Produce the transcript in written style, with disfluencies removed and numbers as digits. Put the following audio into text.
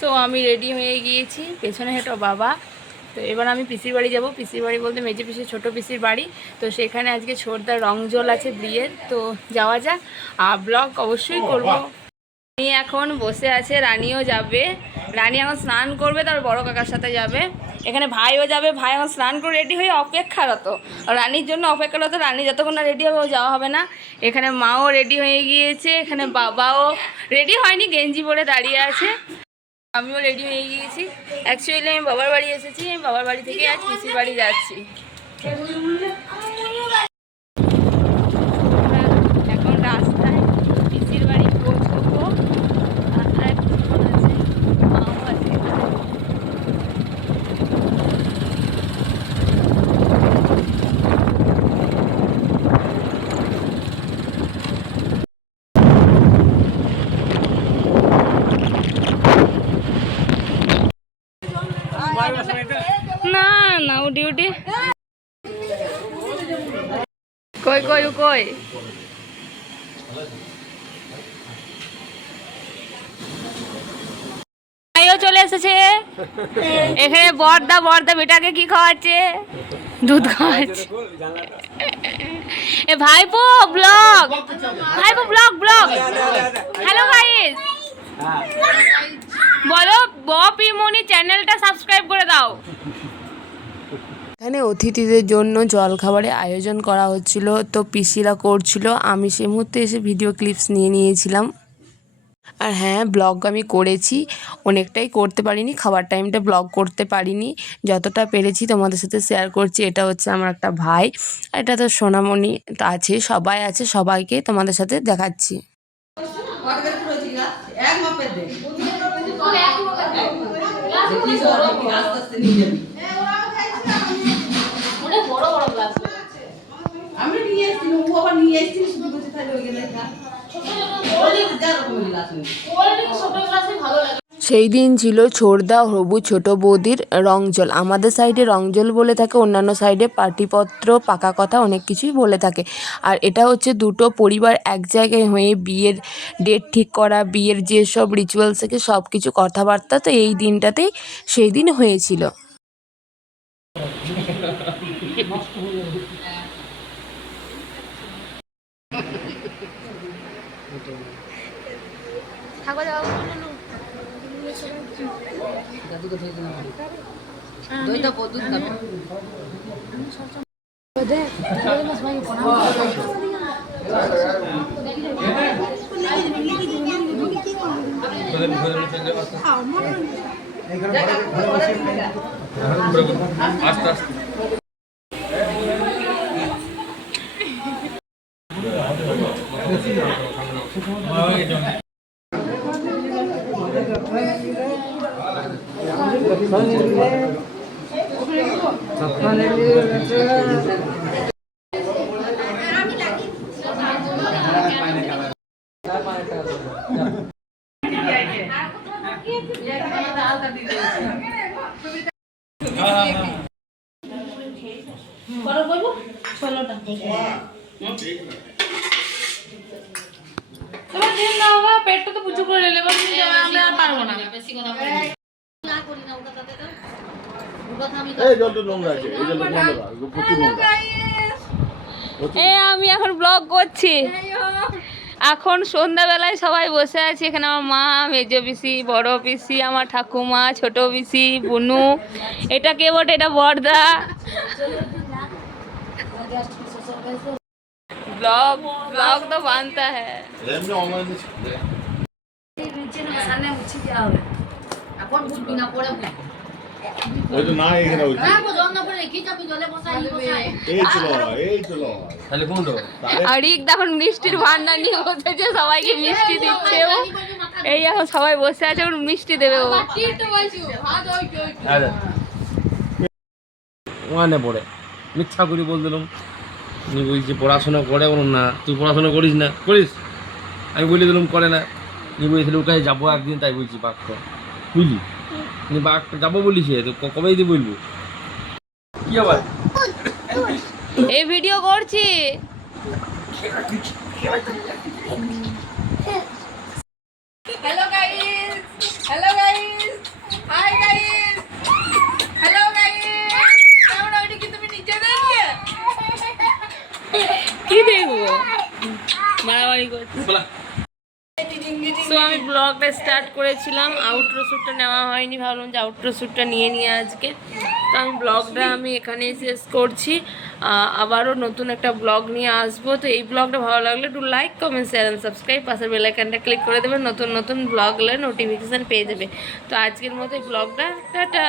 So আমি ready হয়ে গিয়েছি, পেছনে হেঁটো বাবা। তো এবার আমি পিসির বাড়ি যাব। পিসির বাড়ি বলতে মেজে পিসির ছোটো পিসির বাড়ি। তো সেখানে আজকে ছোটদার রংজল আছে বিয়ের, তো যাওয়া যাক। আর ব্লগ অবশ্যই করব। রানী এখন বসে আছে, রানীও যাবে। রানী এখন স্নান করবে, তার বড় কাকার সাথে যাবে। এখানে ভাইও যাবে, ভাই এখন স্নান করে রেডি হয়ে অপেক্ষারত, রানীর জন্য অপেক্ষারত। রানী যতক্ষণ না রেডি হবে ও যাওয়া হবে না। এখানে মাও রেডি হয়ে গিয়েছে, এখানে বাবাও রেডি হয়নি, গেঞ্জি পরে দাঁড়িয়ে আছে। আমিও রেডি হয়ে গিয়েছি। অ্যাকচুয়ালি আমি বাবার বাড়ি এসেছি, আমি বাবার বাড়ি থেকে আজ পিসির বাড়ি যাচ্ছি। এখন রাস্তায় পিসির বাড়ি পৌঁছবো। না না উঠি উঠি কই কই কই চলে এসেছে এখানে। বর্দা বেটাকে কি খাওয়াচ্ছে? দুধ খাওয়াচ্ছে। এ ভাইপো ব্লগ, ব্লগ। হ্যালো গাইস, বলো বপিমনি চ্যানেলটা সাবস্ক্রাইব করে দাও। এখানে অতিথিদের জন্য জলখাবারের আয়োজন করা হচ্ছিল, তো পিসিরা করছিল। আমি সেই মুহূর্তে এসে ভিডিও ক্লিপস নিয়ে নিয়েছিলাম। আর হ্যাঁ, ব্লগ আমি করেছি, অনেকটাই করতে পারিনি, খাবার টাইমটা ব্লগ করতে পারিনি, যতটা পেরেছি তোমাদের সাথে শেয়ার করছি। এটা হচ্ছে আমার একটা ভাই, আর এটা তো সোনামণি আছে, সবাই আছে, সবাইকে তোমাদের সাথে দেখাচ্ছি। সেই দিন ছিল ছোড়দা হবু ছোট বৌদির রংজল। আমাদের সাইডে রংজল বলে থাকে, অন্যান্য সাইডে পাটিপত্র, পাকা কথা, অনেক কিছুই বলে থাকে। আর এটা হচ্ছে দুটো পরিবার এক জায়গায় হয়ে বিয়ের ডেট ঠিক করা, বিয়ের যেসব রিচুয়ালস থেকে সব কিছু কথাবার্তা, তো এই দিনটাতেই সেই দিন হয়েছিল। পেটটা তো পুচু করে নেবে, আমরা আর পারবো না। আমি এখন ব্লগ করছি। এখন সন্ধ্যাবেলায় সবাই বসে আছি এখানে। আমার মা, মেজ পিসি, বড় পিসি, আমার ঠাকুমা, ছোট পিসি, বুনু। এটা কে বটে? এটা বর্দা। ব্লগ তো বানতা হ্যাঁ। আর এখন মিষ্টির ভান্ডার নিয়ে বসেছে, সবাইকে মিষ্টি দিচ্ছে ও। এই এখন সবাই বসে আছে, ওর মিষ্টি দেবে ও। ওখানে পড়ে মিথ্যা করি বল দিলাম, উনি বলছি পড়াশোনা করে, বলুন না তুই পড়াশোনা করিস না, করিস? আমি বলে দিলাম করে না। উনি বলেছিল ওর কাছে যাবো একদিন, তাই বলছি বাঘটা বুঝলি, বাঘটা যাবো বলিস, তো কবে দিয়ে বলবো কি আবার এই ভিডিও করছি। হ্যালো গাইস, কি দেখবো মারামারি করছি। বলা সো আমি ব্লগটা স্টার্ট করেছিলাম, আউটরো শ্যুটটা নেওয়া হয়নি, ভাবলাম যে আউটরো শ্যুটটা নিয়ে আজকে। তো আমি ব্লগটা আমি এখানেই শেষ করছি, আবারও নতুন একটা ব্লগ নিয়ে আসবো। তো এই ব্লগটা ভালো লাগলে একটু like comment share and subscribe, পাশের বেল আইকনটা ক্লিক করে দেবে, নতুন নতুন ব্লগগুলো নোটিফিকেশান পেয়ে যাবে। তো আজকের মতো এই ব্লগটা টাটা।